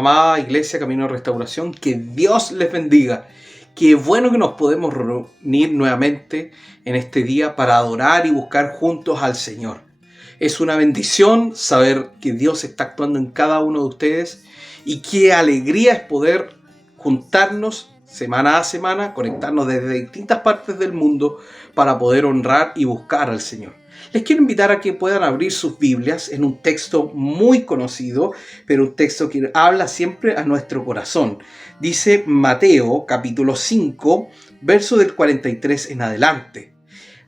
amada Iglesia Camino de Restauración, que Dios les bendiga. Qué bueno que nos podemos reunir nuevamente en este día para adorar y buscar juntos al Señor. Es una bendición saber que Dios está actuando en cada uno de ustedes y qué alegría es poder juntarnos semana a semana, conectarnos desde distintas partes del mundo para poder honrar y buscar al Señor. Les quiero invitar a que puedan abrir sus Biblias en un texto muy conocido, pero un texto que habla siempre a nuestro corazón. Dice Mateo capítulo 5, verso del 43 en adelante.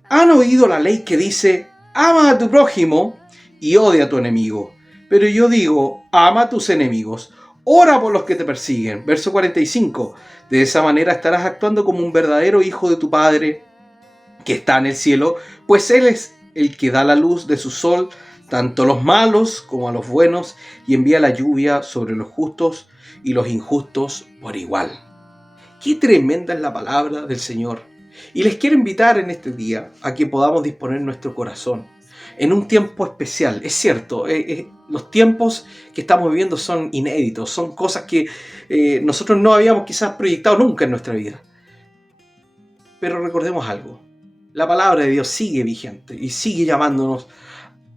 ¿Han oído la ley que dice, ama a tu prójimo y odia a tu enemigo? Pero yo digo, ama a tus enemigos, ora por los que te persiguen. Verso 45. De esa manera estarás actuando como un verdadero hijo de tu Padre que está en el cielo, pues Él es el que da la luz de su sol tanto a los malos como a los buenos y envía la lluvia sobre los justos y los injustos por igual. Qué tremenda es la palabra del Señor. Y les quiero invitar en este día a que podamos disponer nuestro corazón en un tiempo especial. Es cierto, los tiempos que estamos viviendo son inéditos, son cosas que nosotros no habíamos quizás proyectado nunca en nuestra vida. Pero recordemos algo. La palabra de Dios sigue vigente y sigue llamándonos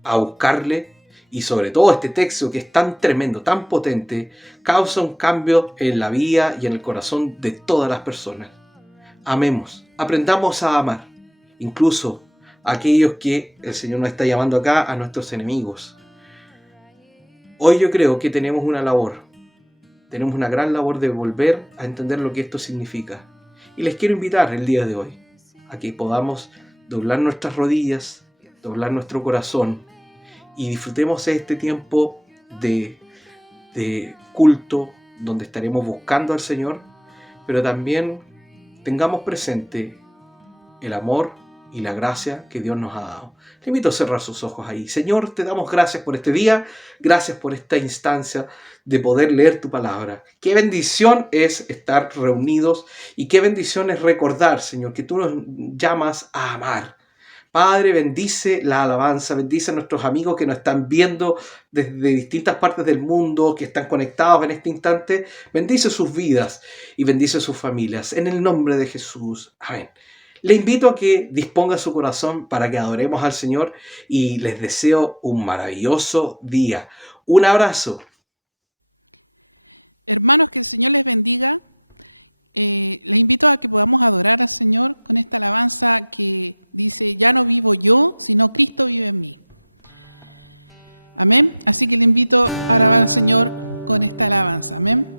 a buscarle, y sobre todo este texto que es tan tremendo, tan potente, causa un cambio en la vida y en el corazón de todas las personas. Amemos, aprendamos a amar, incluso a aquellos que el Señor nos está llamando acá, a nuestros enemigos. Hoy yo creo que tenemos una gran labor de volver a entender lo que esto significa. Y les quiero invitar el día de hoy a que podamos doblar nuestras rodillas, doblar nuestro corazón y disfrutemos este tiempo de culto donde estaremos buscando al Señor, pero también tengamos presente el amor y la gracia que Dios nos ha dado. Le invito a cerrar sus ojos ahí. Señor, te damos gracias por este día, gracias por esta instancia de poder leer tu palabra. Qué bendición es estar reunidos y qué bendición es recordar, Señor, que tú nos llamas a amar. Padre, bendice la alabanza, bendice a nuestros amigos que nos están viendo desde distintas partes del mundo, que están conectados en este instante. Bendice sus vidas y bendice sus familias. En el nombre de Jesús. Amén. Le invito a que disponga su corazón para que adoremos al Señor y les deseo un maravilloso día. Un abrazo. Ya lo vivo yo, sino Cristo vive en mí. Amén. Así que le invito a alabar al Señor con esta alabanza. Amén.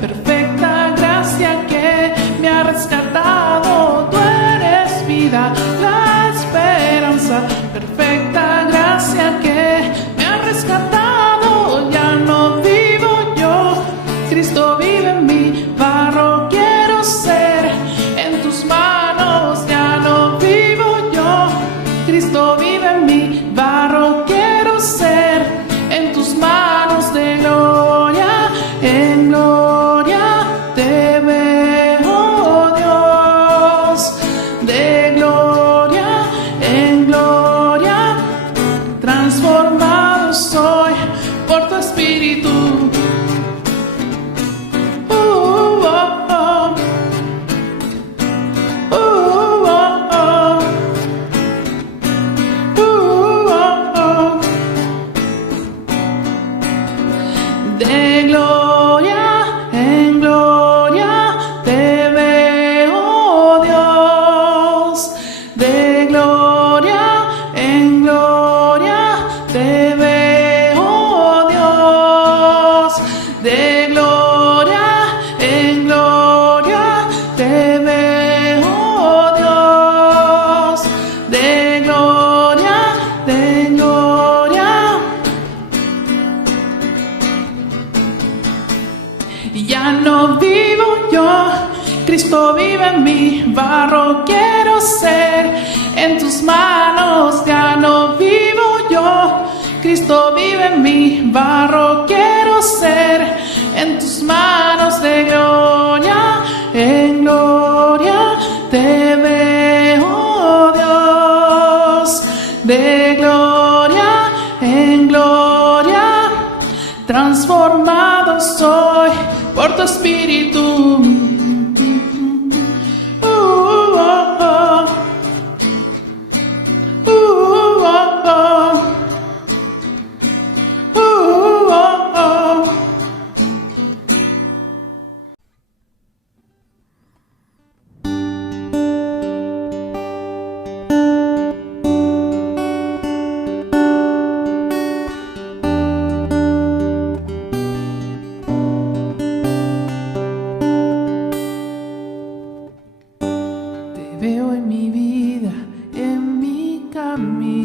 Perfecta gracia que me ha rescatado, tú eres vida, la esperanza, perfecta gracia que me ha rescatado, ya no vivo yo, Cristo vive en mí. en mí, barro quiero ser. En tus manos ya no vivo yo, Cristo vive en mí, barro quiero ser. En tus manos de gloria en gloria te veo, Dios. De gloria en gloria transformado soy por tu espíritu. Oh, oh. Oh, oh. Oh, oh. Te veo en mi vida, en mi caminar.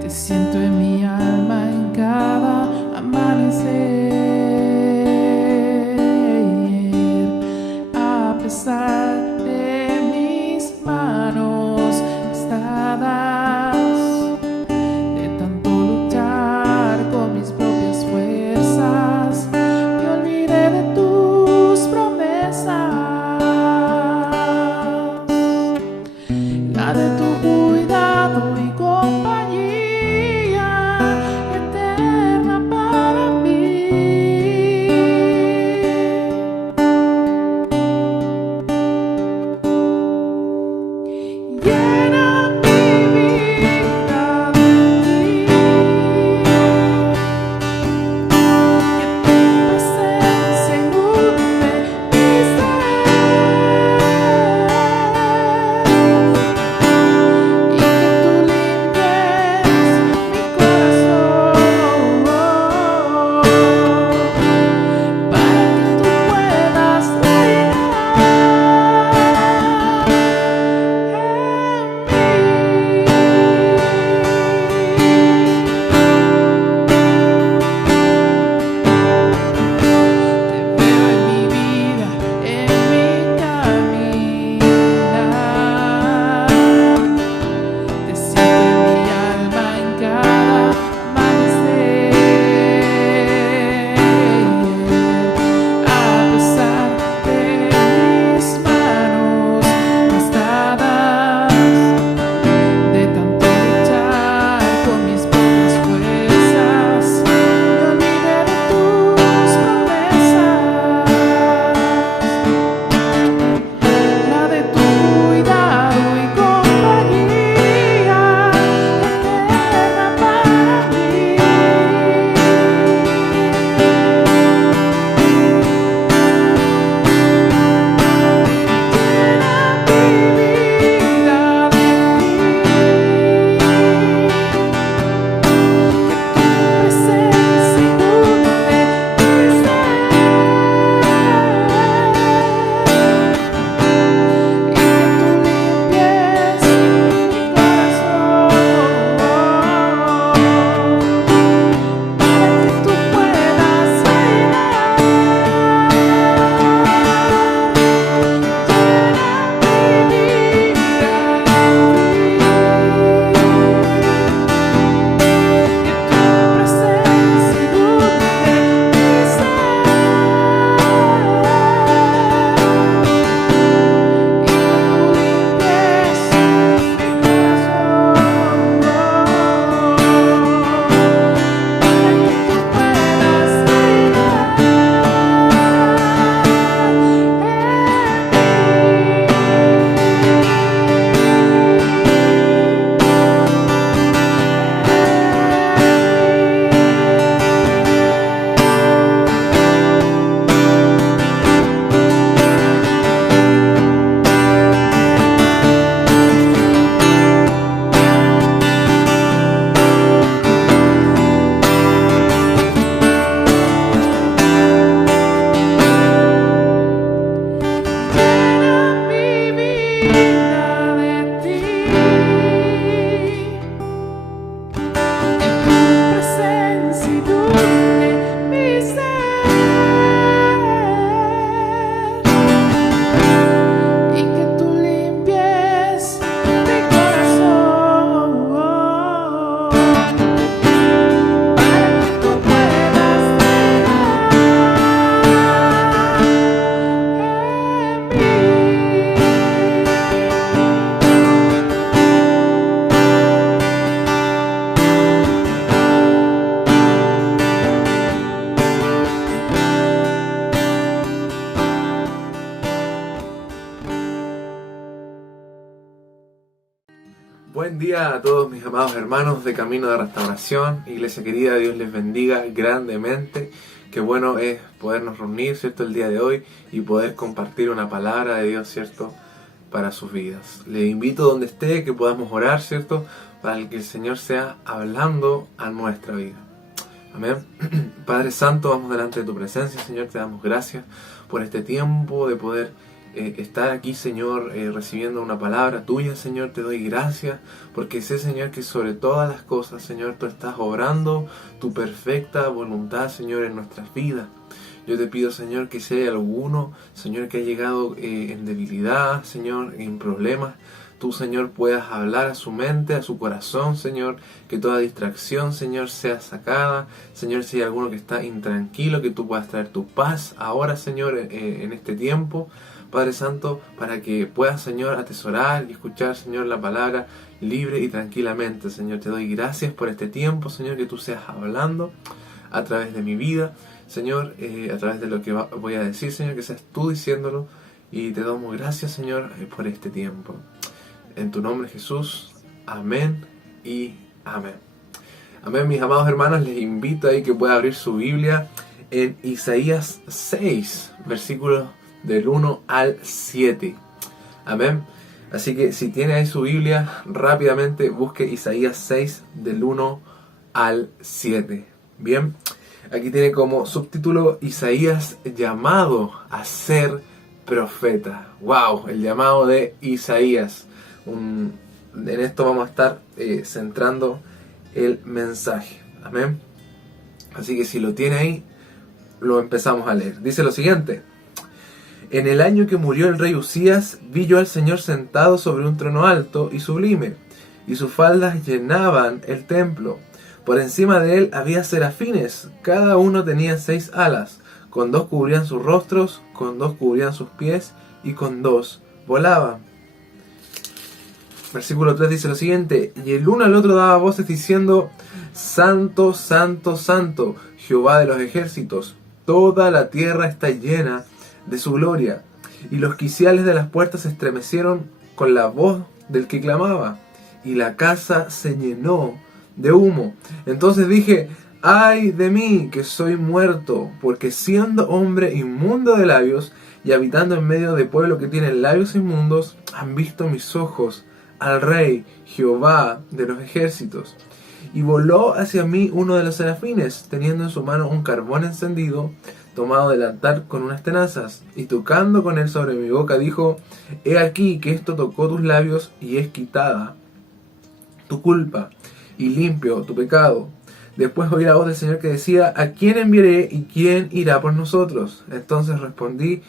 Te siento en mi alma en cada amanecer. A pesar de mis manos gastadas, de tanto luchar con mis propias fuerzas, me olvidé de tus promesas, la de tu cuidado y compañía eterna para mí. Buen día a todos mis amados hermanos de Camino de Restauración. Iglesia querida, Dios les bendiga grandemente. Qué bueno es podernos reunir, ¿cierto?, el día de hoy y poder compartir una palabra de Dios, ¿cierto?, para sus vidas. Les invito donde esté que podamos orar, ¿cierto?, para que el Señor sea hablando a nuestra vida. Amén. Padre Santo, vamos delante de tu presencia, Señor, te damos gracias por este tiempo de poder estar aquí, Señor, recibiendo una palabra tuya, Señor. Te doy gracias porque sé, Señor, que sobre todas las cosas, Señor, tú estás obrando tu perfecta voluntad, Señor, en nuestras vidas. Yo te pido, Señor, que si hay alguno, Señor, que ha llegado en debilidad, Señor, en problemas, tú, Señor, puedas hablar a su mente, a su corazón, Señor, que toda distracción, Señor, sea sacada. Señor, si hay alguno que está intranquilo, que tú puedas traer tu paz ahora, Señor, en este tiempo, Padre Santo, para que puedas, Señor, atesorar y escuchar, Señor, la palabra libre y tranquilamente. Señor, te doy gracias por este tiempo, Señor, que tú seas hablando a través de mi vida, Señor, a través de lo que voy a decir, Señor, que seas tú diciéndolo, y te damos gracias, Señor, por este tiempo. En tu nombre, Jesús, amén y amén. Amén, mis amados hermanos, les invito ahí que pueda abrir su Biblia en Isaías 6, versículos del 1 al 7. Amén. Así que si tiene ahí su Biblia, rápidamente busque Isaías 6 del 1 al 7. Bien, aquí tiene como subtítulo Isaías llamado a ser profeta. ¡Wow! El llamado de Isaías. En esto vamos a estar centrando el mensaje. Amén. Así que si lo tiene ahí, lo empezamos a leer. Dice lo siguiente: En el año que murió el rey Usías, vi yo al Señor sentado sobre un trono alto y sublime, y sus faldas llenaban el templo. Por encima de él había serafines, cada uno tenía 6 alas, con 2 cubrían sus rostros, con 2 cubrían sus pies, y con 2 volaban. Versículo 3 dice lo siguiente: Y el uno al otro daba voces diciendo: Santo, Santo, Santo, Jehová de los ejércitos, toda la tierra está llena de su gloria. Y los quiciales de las puertas se estremecieron con la voz del que clamaba, y la casa se llenó de humo. Entonces dije: ¡ay de mí, que soy muerto! Porque siendo hombre inmundo de labios, y habitando en medio de pueblo que tiene labios inmundos, han visto mis ojos al Rey, Jehová de los ejércitos. Y voló hacia mí uno de los serafines, teniendo en su mano un carbón encendido, tomado del altar con unas tenazas, y tocando con él sobre mi boca, dijo: He aquí que esto tocó tus labios, y es quitada tu culpa, y limpio tu pecado. Después oí la voz del Señor que decía: ¿A quién enviaré, y quién irá por nosotros? Entonces respondí: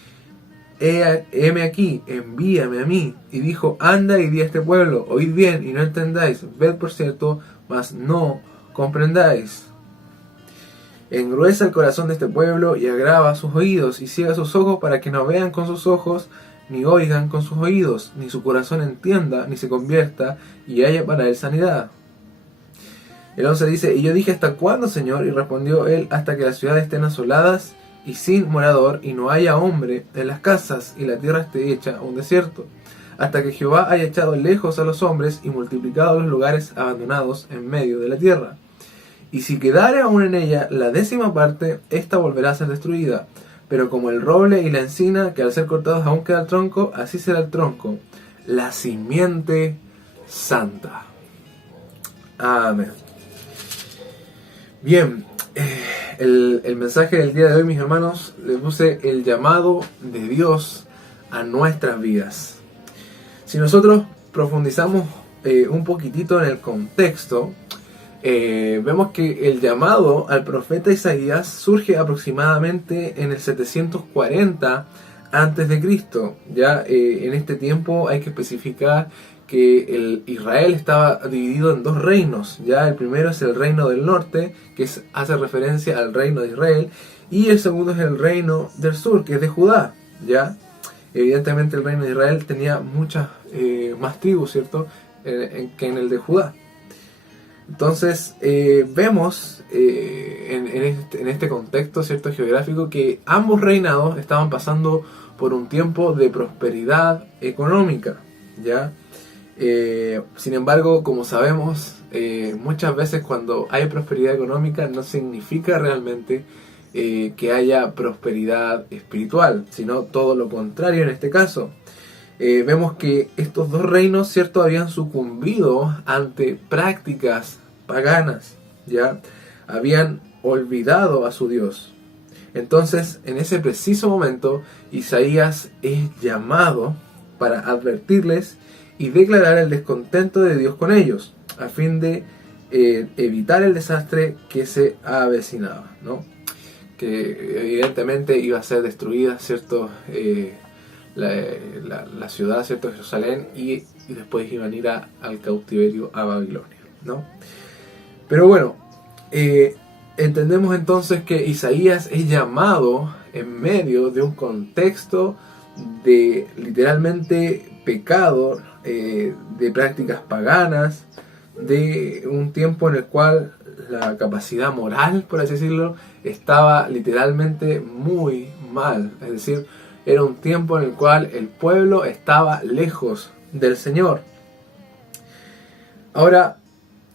heme aquí, envíame a mí. Y dijo: anda y di a este pueblo, oíd bien y no entendáis, ved por cierto, mas no comprendáis. Engruesa el corazón de este pueblo y agrava sus oídos, y ciega sus ojos para que no vean con sus ojos, ni oigan con sus oídos, ni su corazón entienda, ni se convierta, y haya para él sanidad. El 11 dice: Y yo dije: ¿hasta cuándo, Señor? Y respondió él: hasta que las ciudades estén asoladas y sin morador, y no haya hombre en las casas, y la tierra esté hecha un desierto, hasta que Jehová haya echado lejos a los hombres y multiplicado los lugares abandonados en medio de la tierra. Y si quedare aún en ella la 10ª parte, ésta volverá a ser destruida. Pero como el roble y la encina, que al ser cortados aún queda el tronco, así será el tronco, la simiente santa. Amén. Bien, el mensaje del día de hoy, mis hermanos, le puse el llamado de Dios a nuestras vidas. Si nosotros profundizamos un poquitito en el contexto, vemos que el llamado al profeta Isaías surge aproximadamente en el 740 a.C. Ya en este tiempo hay que especificar que el Israel estaba dividido en 2 reinos. Ya el primero es el reino del norte, que hace referencia al reino de Israel, y el segundo es el reino del sur, que es de Judá. Ya evidentemente el reino de Israel tenía muchas más tribus, ¿cierto?, que en el de Judá. Entonces vemos en este contexto, ¿cierto?, geográfico, que ambos reinados estaban pasando por un tiempo de prosperidad económica, ¿ya? Sin embargo, como sabemos, muchas veces cuando hay prosperidad económica no significa realmente que haya prosperidad espiritual, sino todo lo contrario en este caso. Vemos que estos dos reinos, ¿cierto?, habían sucumbido ante prácticas paganas, ¿ya? Habían olvidado a su Dios. Entonces, en ese preciso momento, Isaías es llamado para advertirles y declarar el descontento de Dios con ellos, a fin de evitar el desastre que se avecinaba, ¿no? Que evidentemente iba a ser destruida, ¿cierto?, la ciudad, ¿cierto?, Jerusalén, y después iban a ir al cautiverio a Babilonia, ¿no? Pero bueno, entendemos entonces que Isaías es llamado en medio de un contexto de literalmente pecado, de prácticas paganas, de un tiempo en el cual la capacidad moral, por así decirlo, estaba literalmente muy mal. Es decir, era un tiempo en el cual el pueblo estaba lejos del Señor. Ahora,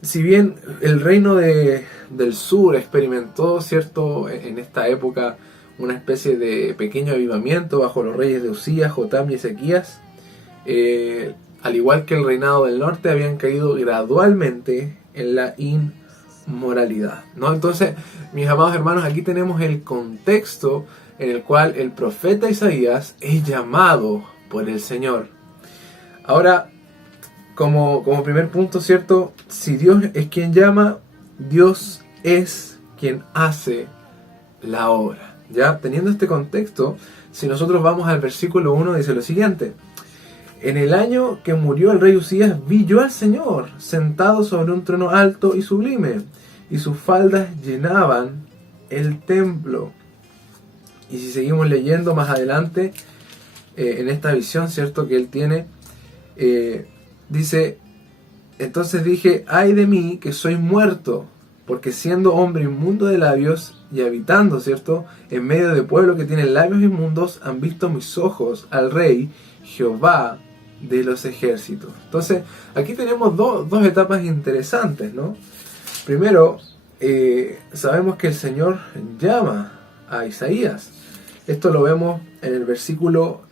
si bien el reino del sur experimentó, ¿cierto?, en esta época una especie de pequeño avivamiento bajo los reyes de Usías, Jotam y Ezequías, al igual que el reinado del norte, habían caído gradualmente en la inmoralidad, ¿no? Entonces, mis amados hermanos, aquí tenemos el contexto en el cual el profeta Isaías es llamado por el Señor. Ahora, como primer punto, ¿cierto?, si Dios es quien llama, Dios es quien hace la obra. Ya teniendo este contexto, si nosotros vamos al versículo 1, dice lo siguiente: en el año que murió el rey Usías, vi yo al Señor sentado sobre un trono alto y sublime, y sus faldas llenaban el templo. Y si seguimos leyendo más adelante, en esta visión, ¿cierto?, que él tiene, dice: entonces dije, ay de mí, que soy muerto, porque siendo hombre inmundo de labios y habitando, ¿cierto?, en medio de pueblo que tiene labios inmundos, han visto mis ojos al rey Jehová de los ejércitos. Entonces, aquí tenemos dos etapas interesantes, ¿no? Primero, sabemos que el Señor llama a Isaías. Esto lo vemos en el versículo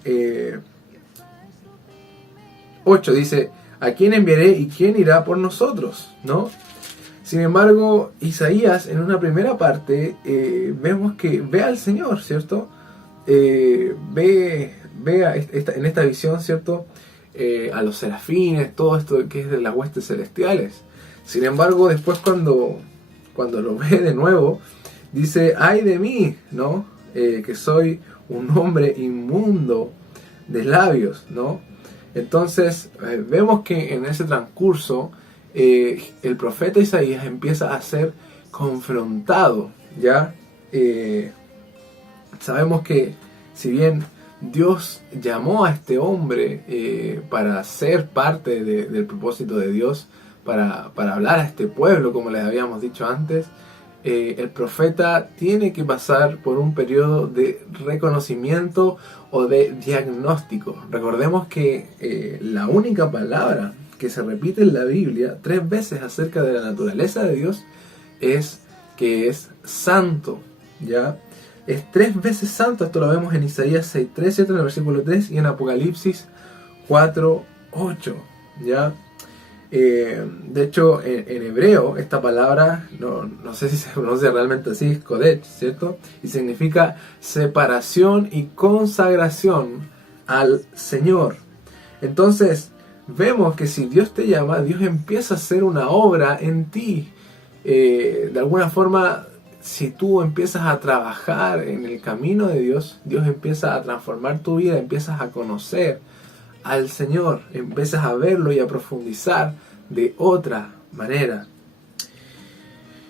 8, dice: ¿a quién enviaré y quién irá por nosotros?, ¿no? Sin embargo, Isaías, en una primera parte, vemos que ve al Señor, ¿cierto? Ve en esta visión, ¿cierto?, a los serafines, todo esto que es de las huestes celestiales. Sin embargo, después cuando lo ve de nuevo, dice: ay de mí, ¿no?, que soy un hombre inmundo de labios, ¿no? Entonces, vemos que en ese transcurso, el profeta Isaías empieza a ser confrontado, ¿ya? Sabemos que si bien Dios llamó a este hombre para ser parte del propósito de Dios, para hablar a este pueblo, como les habíamos dicho antes, el profeta tiene que pasar por un periodo de reconocimiento o de diagnóstico. Recordemos que la única palabra que se repite en la Biblia 3 veces acerca de la naturaleza de Dios es que es santo, ¿ya? Es 3 veces santo. Esto lo vemos en Isaías 6:3, ¿cierto?, en el versículo 3, y en Apocalipsis 4:8, ¿ya? De hecho, en hebreo, esta palabra, no sé si se pronuncia realmente así, es kodesh, ¿cierto? Y significa separación y consagración al Señor. Entonces, vemos que si Dios te llama, Dios empieza a hacer una obra en ti. De alguna forma, si tú empiezas a trabajar en el camino de Dios, Dios empieza a transformar tu vida, empiezas a conocer al Señor, empiezas a verlo y a profundizar de otra manera.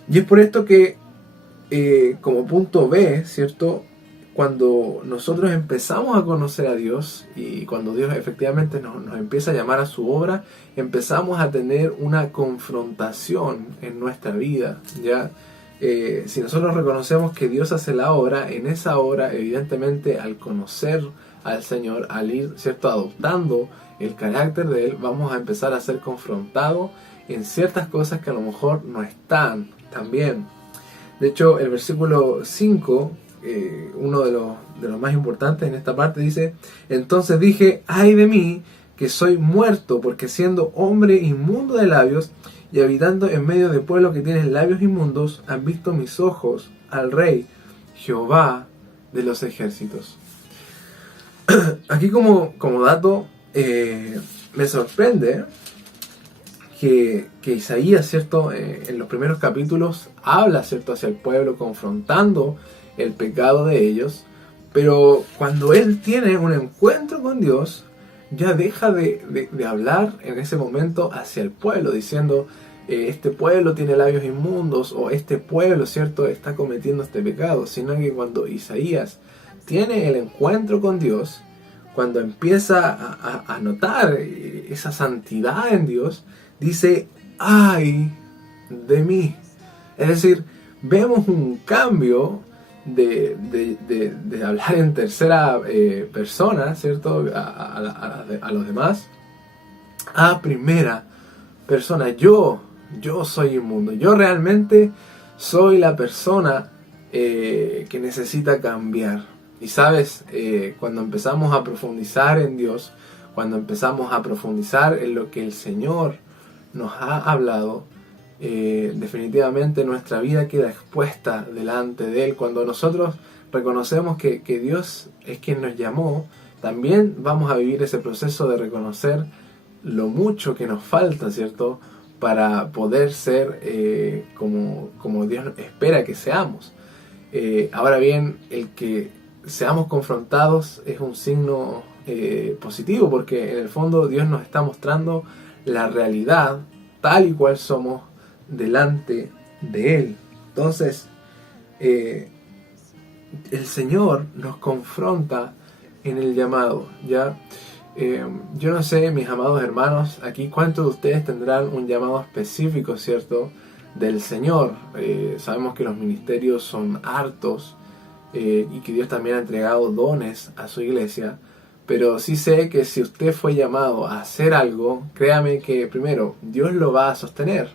Y es por esto que, como punto B, ¿cierto?, cuando nosotros empezamos a conocer a Dios y cuando Dios efectivamente nos empieza a llamar a su obra, empezamos a tener una confrontación en nuestra vida, ¿ya? Si nosotros reconocemos que Dios hace la obra, en esa obra, evidentemente, al conocer al Señor, al ir, ¿cierto?, adoptando el carácter de Él, vamos a empezar a ser confrontados en ciertas cosas que a lo mejor no están tan bien. De hecho, el versículo 5, uno de los más importantes en esta parte, dice: entonces dije, ay de mí, que soy muerto, porque siendo hombre inmundo de labios y habitando en medio de pueblo que tienen labios inmundos, han visto mis ojos al Rey, Jehová de los ejércitos. Aquí como dato, me sorprende que Isaías, ¿cierto?, en los primeros capítulos habla, ¿cierto?, hacia el pueblo, confrontando el pecado de ellos, pero cuando él tiene un encuentro con Dios, ya deja de hablar en ese momento hacia el pueblo, diciendo, este pueblo tiene labios inmundos, o este pueblo, ¿cierto?, está cometiendo este pecado, sino que cuando Isaías tiene el encuentro con Dios, cuando empieza a notar esa santidad en Dios, dice, ay de mí. Es decir, vemos un cambio de hablar en tercera persona, ¿cierto?, a los demás, a primera persona. Yo soy inmundo. Yo realmente soy la persona que necesita cambiar. Y sabes, cuando empezamos a profundizar en Dios, cuando empezamos a profundizar en lo que el Señor nos ha hablado, definitivamente nuestra vida queda expuesta delante de Él. Cuando nosotros reconocemos que Dios es quien nos llamó, también vamos a vivir ese proceso de reconocer lo mucho que nos falta, ¿cierto?, para poder ser como Dios espera que seamos. Ahora bien, el que seamos confrontados es un signo positivo, porque en el fondo Dios nos está mostrando la realidad tal y cual somos delante de Él. Entonces, el Señor nos confronta en el llamado, ¿ya? Yo no sé, mis amados hermanos, aquí cuántos de ustedes tendrán un llamado específico, ¿cierto?, del Señor. Sabemos que los ministerios son hartos y que Dios también ha entregado dones a su iglesia, pero sí sé que si usted fue llamado a hacer algo, créame que primero, Dios lo va a sostener,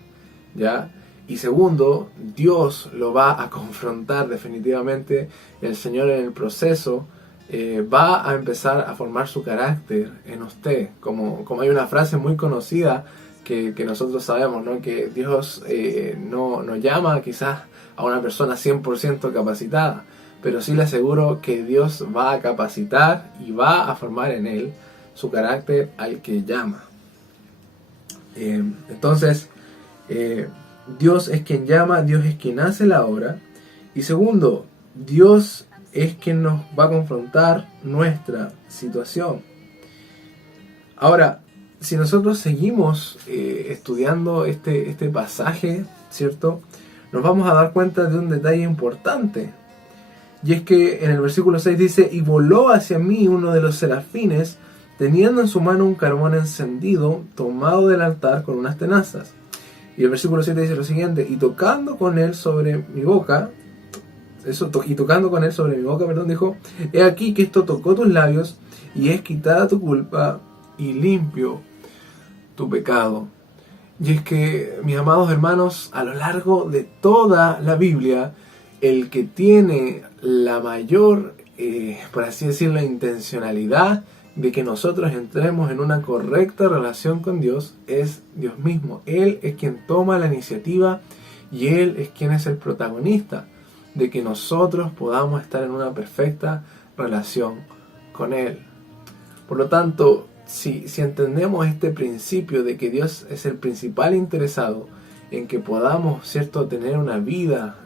¿ya? Y segundo, Dios lo va a confrontar definitivamente. El Señor en el proceso va a empezar a formar su carácter en usted. Como hay una frase muy conocida que nosotros sabemos, ¿no?, que Dios no llama quizás a una persona 100% capacitada, pero sí le aseguro que Dios va a capacitar y va a formar en él su carácter al que llama. Entonces, Dios es quien llama, Dios es quien hace la obra. Y segundo, Dios es quien nos va a confrontar nuestra situación. Ahora, si nosotros seguimos estudiando este pasaje, ¿cierto?, nos vamos a dar cuenta de un detalle importante. Y es que en el versículo 6 dice: y voló hacia mí uno de los serafines, teniendo en su mano un carbón encendido, tomado del altar con unas tenazas. Y el versículo 7 dice lo siguiente: y tocando con él sobre mi boca, dijo: he aquí que esto tocó tus labios, y es quitada tu culpa, y limpio tu pecado. Y es que, mis amados hermanos, a lo largo de toda la Biblia, el que tiene la mayor, por así decirlo, intencionalidad de que nosotros entremos en una correcta relación con Dios es Dios mismo. Él es quien toma la iniciativa y Él es quien es el protagonista de que nosotros podamos estar en una perfecta relación con Él. Por lo tanto, si entendemos este principio de que Dios es el principal interesado en que podamos, ¿cierto?, tener una vida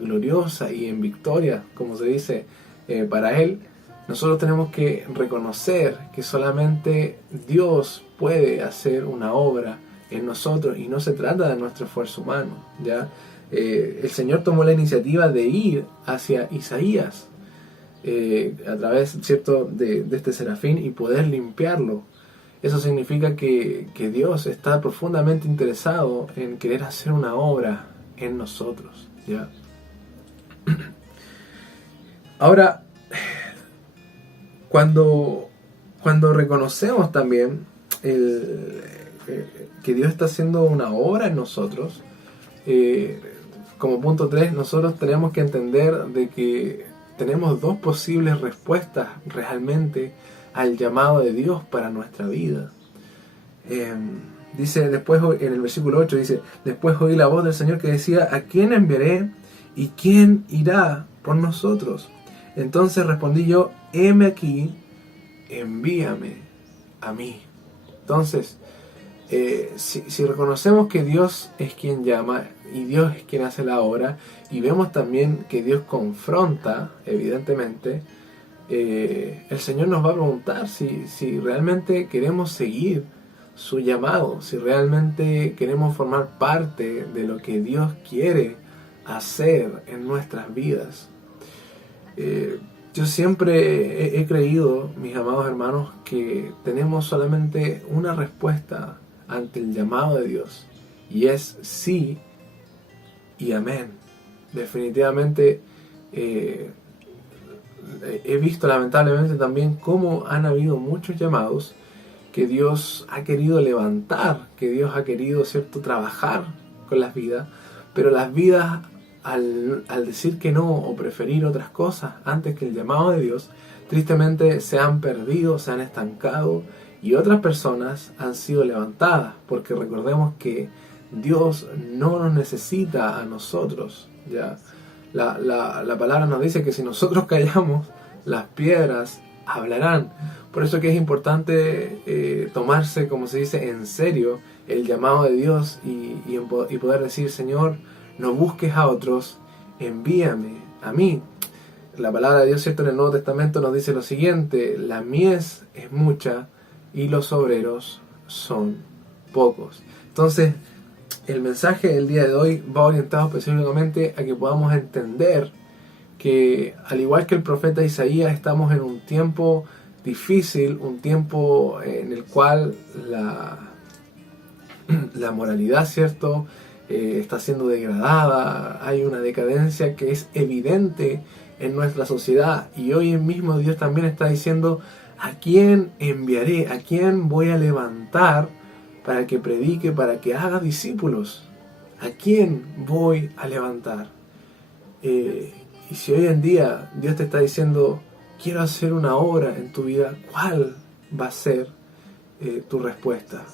gloriosa y en victoria, como se dice, para Él, nosotros tenemos que reconocer que solamente Dios puede hacer una obra en nosotros y no se trata de nuestro esfuerzo humano, ¿ya? El Señor tomó la iniciativa de ir hacia Isaías a través, ¿cierto?, de este serafín y poder limpiarlo. Eso significa que Dios está profundamente interesado en querer hacer una obra en nosotros, ¿ya? Ahora, Cuando reconocemos también que Dios está haciendo una obra en nosotros, como punto 3, nosotros tenemos que entender de que tenemos dos posibles respuestas realmente al llamado de Dios para nuestra vida. Dice después, en el versículo 8, dice: después oí la voz del Señor que decía: ¿a quién enviaré y quién irá por nosotros? Entonces respondí yo: heme aquí, envíame a mí. Entonces, si reconocemos que Dios es quien llama y Dios es quien hace la obra, y vemos también que Dios confronta, evidentemente, el Señor nos va a preguntar si realmente queremos seguir su llamado, si realmente queremos formar parte de lo que Dios quiere hacer en nuestras vidas. Yo siempre he creído, mis amados hermanos, que tenemos solamente una respuesta ante el llamado de Dios, y es sí y amén. Definitivamente he visto lamentablemente también cómo han habido muchos llamados que Dios ha querido levantar, que Dios ha querido, ¿cierto?, trabajar con las vidas, pero las vidas al decir que no o preferir otras cosas antes que el llamado de Dios, tristemente se han perdido, se han estancado, y otras personas han sido levantadas, porque recordemos que Dios no nos necesita a nosotros. ¿Ya? La palabra nos dice que si nosotros callamos, las piedras hablarán. Por eso que es importante tomarse, como se dice, en serio el llamado de Dios y poder decir: Señor, no busques a otros, envíame a mí. La palabra de Dios, ¿cierto?, en el Nuevo Testamento nos dice lo siguiente: la mies es mucha y los obreros son pocos. Entonces, el mensaje del día de hoy va orientado específicamente a que podamos entender que, al igual que el profeta Isaías, estamos en un tiempo difícil, un tiempo en el cual la moralidad, ¿cierto?, está siendo degradada, hay una decadencia que es evidente en nuestra sociedad, y hoy mismo Dios también está diciendo: ¿a quién enviaré? ¿A quién voy a levantar para que predique, para que haga discípulos? ¿A quién voy a levantar? Y si hoy en día Dios te está diciendo: quiero hacer una obra en tu vida, ¿cuál va a ser tu respuesta?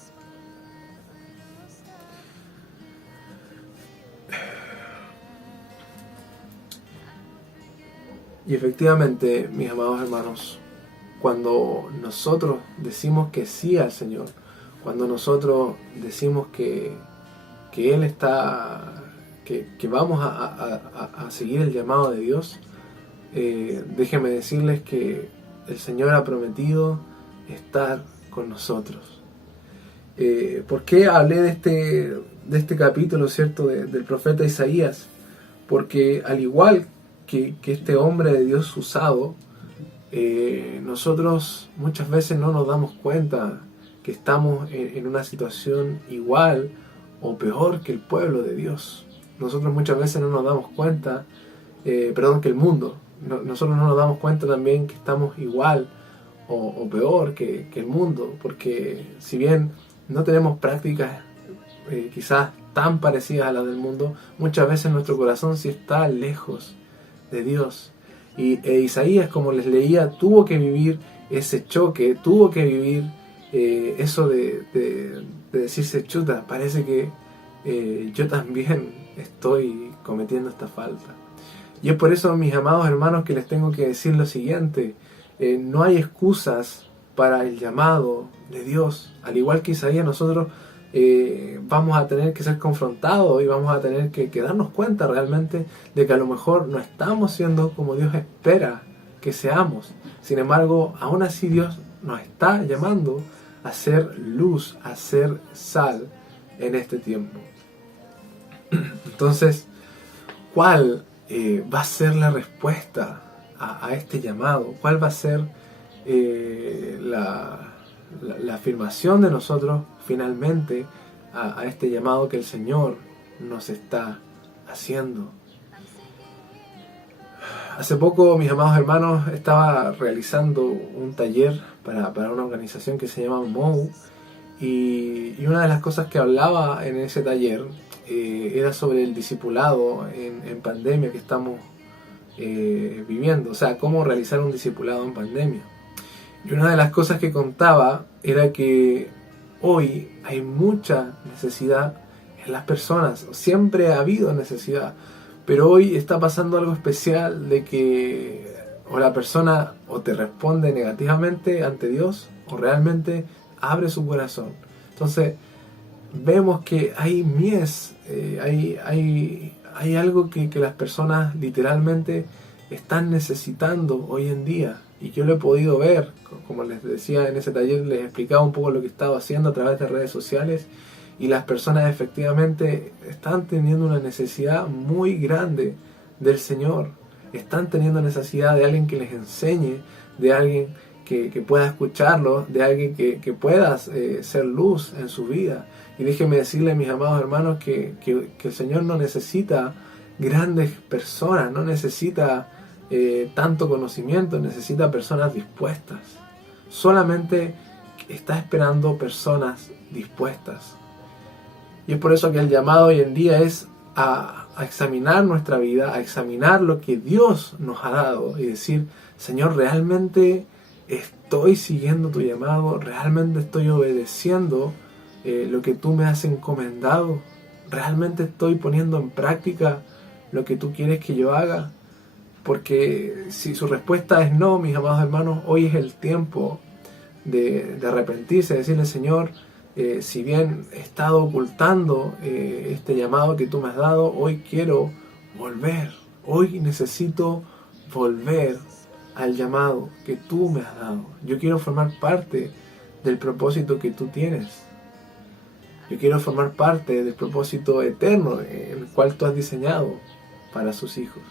Y efectivamente, mis amados hermanos, cuando nosotros decimos que sí al Señor, cuando nosotros decimos que Él está, que vamos a seguir el llamado de Dios, déjenme decirles que el Señor ha prometido estar con nosotros. ¿Por qué hablé de este capítulo, ¿cierto?, del profeta Isaías? Porque al igual que este hombre de Dios usado, nosotros muchas veces no nos damos cuenta que estamos en una situación igual o peor que el pueblo de Dios. Nosotros muchas veces no nos damos cuenta, que el mundo. Nosotros no nos damos cuenta también que estamos igual o peor que el mundo, porque si bien no tenemos prácticas quizás tan parecidas a las del mundo, muchas veces nuestro corazón sí está lejos de Dios. Isaías, como les leía, tuvo que vivir ese choque, tuvo que vivir eso de decirse: chuta, parece que yo también estoy cometiendo esta falta. Y es por eso, mis amados hermanos, que les tengo que decir lo siguiente: no hay excusas para el llamado de Dios. Al igual que Isaías, nosotros vamos a tener que ser confrontados y vamos a tener que darnos cuenta realmente de que a lo mejor no estamos siendo como Dios espera que seamos. Sin embargo, aún así Dios nos está llamando a ser luz, a ser sal en este tiempo. Entonces, ¿cuál va a ser la respuesta a este llamado? ¿Cuál va a ser la afirmación de nosotros finalmente a este llamado que el Señor nos está haciendo? Hace poco, mis amados hermanos, estaba realizando un taller para una organización que se llama MOU, y una de las cosas que hablaba en ese taller era sobre el discipulado en pandemia que estamos viviendo, o sea, cómo realizar un discipulado en pandemia. Y una de las cosas que contaba era que hoy hay mucha necesidad en las personas, siempre ha habido necesidad, pero hoy está pasando algo especial de que o la persona o te responde negativamente ante Dios o realmente abre su corazón. Entonces vemos que hay hay algo que las personas literalmente están necesitando hoy en día, y yo lo he podido ver, como les decía en ese taller, les explicaba un poco lo que he estado haciendo a través de redes sociales, y las personas efectivamente están teniendo una necesidad muy grande del Señor, están teniendo necesidad de alguien que les enseñe, de alguien que pueda escucharlos, de alguien que pueda ser luz en su vida. Y déjenme decirles, mis amados hermanos, que el Señor no necesita grandes personas, no necesita tanto conocimiento, necesita personas dispuestas. Solamente está esperando personas dispuestas. Y es por eso que el llamado hoy en día es a examinar nuestra vida, a examinar lo que Dios nos ha dado y decir: Señor, ¿realmente estoy siguiendo tu llamado? ¿Realmente estoy obedeciendo lo que tú me has encomendado? ¿Realmente estoy poniendo en práctica lo que tú quieres que yo haga? Porque si su respuesta es no, mis amados hermanos, hoy es el tiempo de arrepentirse, de decirle: Señor, si bien he estado ocultando este llamado que tú me has dado, hoy quiero volver. Hoy necesito volver al llamado que tú me has dado. Yo quiero formar parte del propósito que tú tienes. Yo quiero formar parte del propósito eterno en el cual tú has diseñado para sus hijos.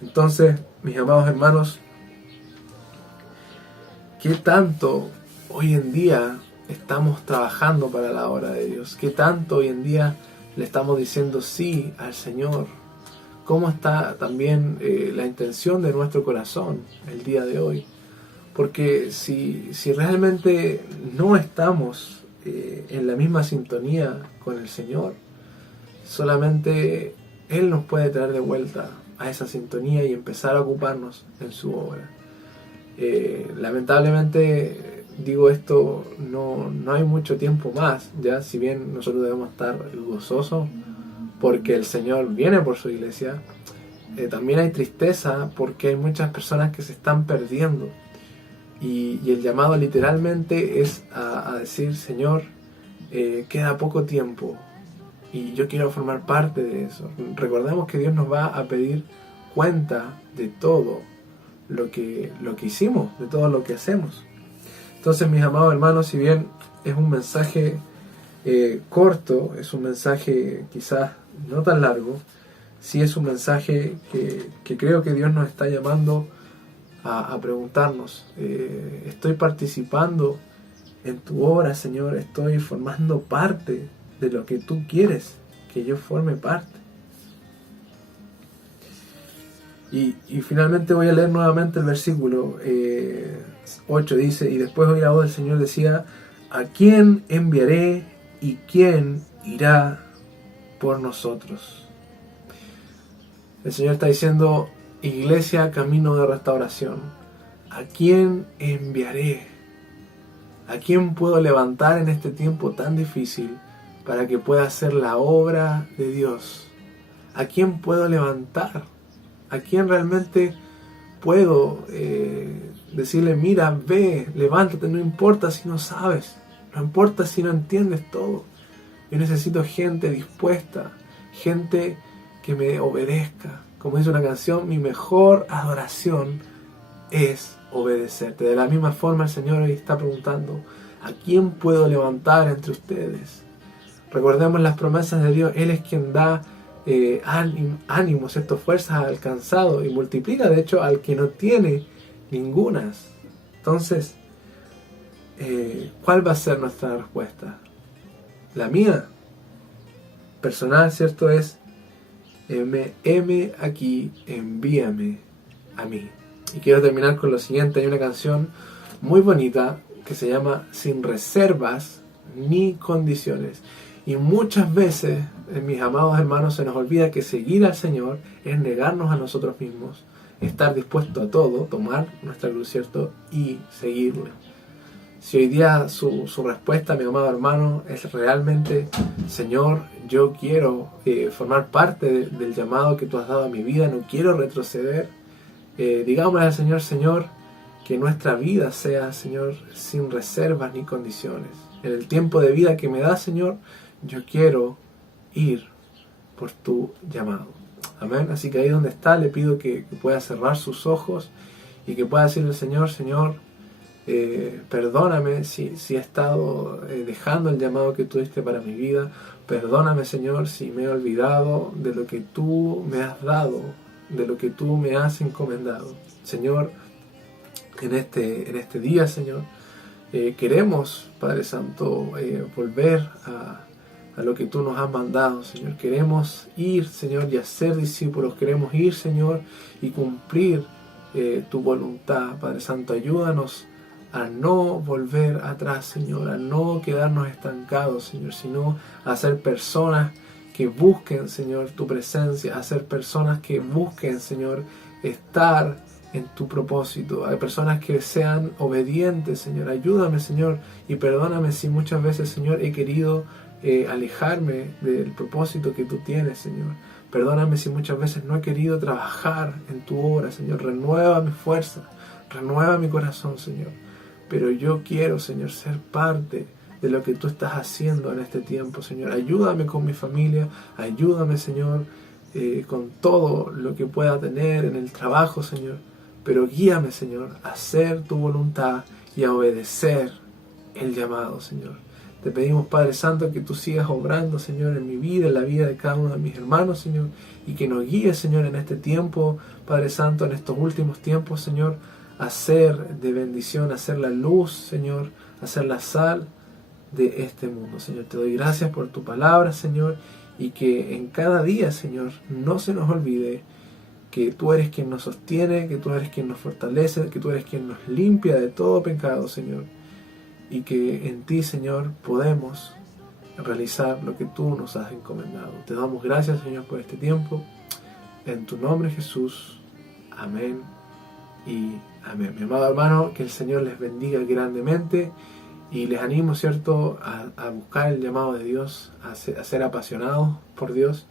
Entonces, mis amados hermanos, ¿qué tanto hoy en día estamos trabajando para la obra de Dios? ¿Qué tanto hoy en día le estamos diciendo sí al Señor? ¿Cómo está también la intención de nuestro corazón el día de hoy? Porque si realmente no estamos en la misma sintonía con el Señor, solamente Él nos puede traer de vuelta a esa sintonía y empezar a ocuparnos en su obra. Lamentablemente, digo esto, no hay mucho tiempo más, ya, si bien nosotros debemos estar gozosos porque el Señor viene por su iglesia, también hay tristeza porque hay muchas personas que se están perdiendo, y el llamado literalmente es a decir: Señor, queda poco tiempo y yo quiero formar parte de eso. Recordemos que Dios nos va a pedir cuenta de todo lo que hicimos, de todo lo que hacemos. Entonces, mis amados hermanos, si bien es un mensaje corto, es un mensaje quizás no tan largo, sí es un mensaje que creo que Dios nos está llamando a preguntarnos: ¿estoy participando en tu obra, Señor? ¿Estoy formando parte de lo que tú quieres que yo forme parte? Y finalmente voy a leer nuevamente el versículo 8. Dice: y después oí la voz del Señor, decía: ¿a quién enviaré y quién irá por nosotros? El Señor está diciendo: Iglesia Camino de Restauración, ¿a quién enviaré? ¿A quién puedo levantar en este tiempo tan difícil para que pueda hacer la obra de Dios? ¿A quién puedo levantar? ¿A quién realmente puedo decirle: mira, ve, levántate, no importa si no sabes, no importa si no entiendes todo? Yo necesito gente dispuesta, gente que me obedezca. Como dice una canción: mi mejor adoración es obedecerte. De la misma forma, el Señor hoy está preguntando: ¿a quién puedo levantar entre ustedes? Recordemos las promesas de Dios. Él es quien da ánimo, ¿cierto? Fuerzas al cansado, y multiplica de hecho al que no tiene ningunas. Entonces, ¿cuál va a ser nuestra respuesta? La mía personal, ¿cierto? Es: heme aquí, envíame a mí. Y quiero terminar con lo siguiente. Hay una canción muy bonita que se llama Sin reservas ni condiciones. Y muchas veces, mis amados hermanos, se nos olvida que seguir al Señor es negarnos a nosotros mismos, estar dispuesto a todo, tomar nuestra cruz, ¿cierto? Y seguirle. Si hoy día su respuesta, mi amado hermano, es realmente: Señor, yo quiero formar parte del llamado que tú has dado a mi vida, no quiero retroceder, digámosle al Señor: Señor, que nuestra vida sea, Señor, sin reservas ni condiciones. En el tiempo de vida que me das, Señor, yo quiero ir por tu llamado. Amén. Así que ahí donde está, le pido que pueda cerrar sus ojos y que pueda decirle al Señor: Señor, perdóname si he estado dejando el llamado que tú diste para mi vida. Perdóname, Señor, si me he olvidado de lo que tú me has dado, de lo que tú me has encomendado. Señor, en este día, Señor, queremos, Padre Santo, volver a lo que tú nos has mandado, Señor. Queremos ir, Señor, y hacer discípulos. Queremos ir, Señor, y cumplir tu voluntad, Padre Santo. Ayúdanos a no volver atrás, Señor, a no quedarnos estancados, Señor, sino a ser personas que busquen, Señor, tu presencia, a ser personas que busquen, Señor, estar en tu propósito. Hay personas que sean obedientes, Señor. Ayúdame, Señor, y perdóname si muchas veces, Señor, he querido alejarme del propósito que tú tienes, Señor. Perdóname si muchas veces no he querido trabajar en tu obra, Señor. Renueva mi fuerza, renueva mi corazón, Señor. Pero yo quiero, Señor, ser parte de lo que tú estás haciendo en este tiempo, Señor. Ayúdame con mi familia, ayúdame, Señor, con todo lo que pueda tener en el trabajo, Señor. Pero guíame, Señor, a hacer tu voluntad y a obedecer el llamado, Señor. Te pedimos, Padre Santo, que tú sigas obrando, Señor, en mi vida, en la vida de cada uno de mis hermanos, Señor, y que nos guíes, Señor, en este tiempo, Padre Santo, en estos últimos tiempos, Señor, a ser de bendición, a ser la luz, Señor, a ser la sal de este mundo, Señor. Te doy gracias por tu palabra, Señor, y que en cada día, Señor, no se nos olvide que tú eres quien nos sostiene, que tú eres quien nos fortalece, que tú eres quien nos limpia de todo pecado, Señor, y que en ti, Señor, podemos realizar lo que tú nos has encomendado. Te damos gracias, Señor, por este tiempo. En tu nombre, Jesús. Amén y amén. Mi amado hermano, que el Señor les bendiga grandemente y les animo, ¿cierto?, a buscar el llamado de Dios, a ser apasionados por Dios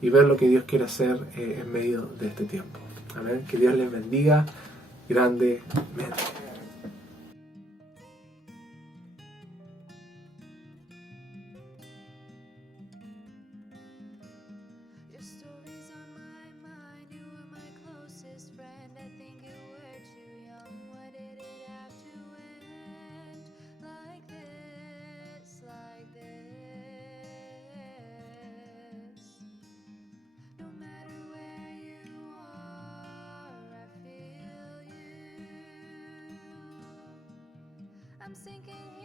y ver lo que Dios quiere hacer en medio de este tiempo. Amén. Que Dios les bendiga grandemente. Your story's on my mind. You were my closest friend. I think you were too young. Why did it have to end like this? Like this? No matter where you are, I feel you. I'm sinking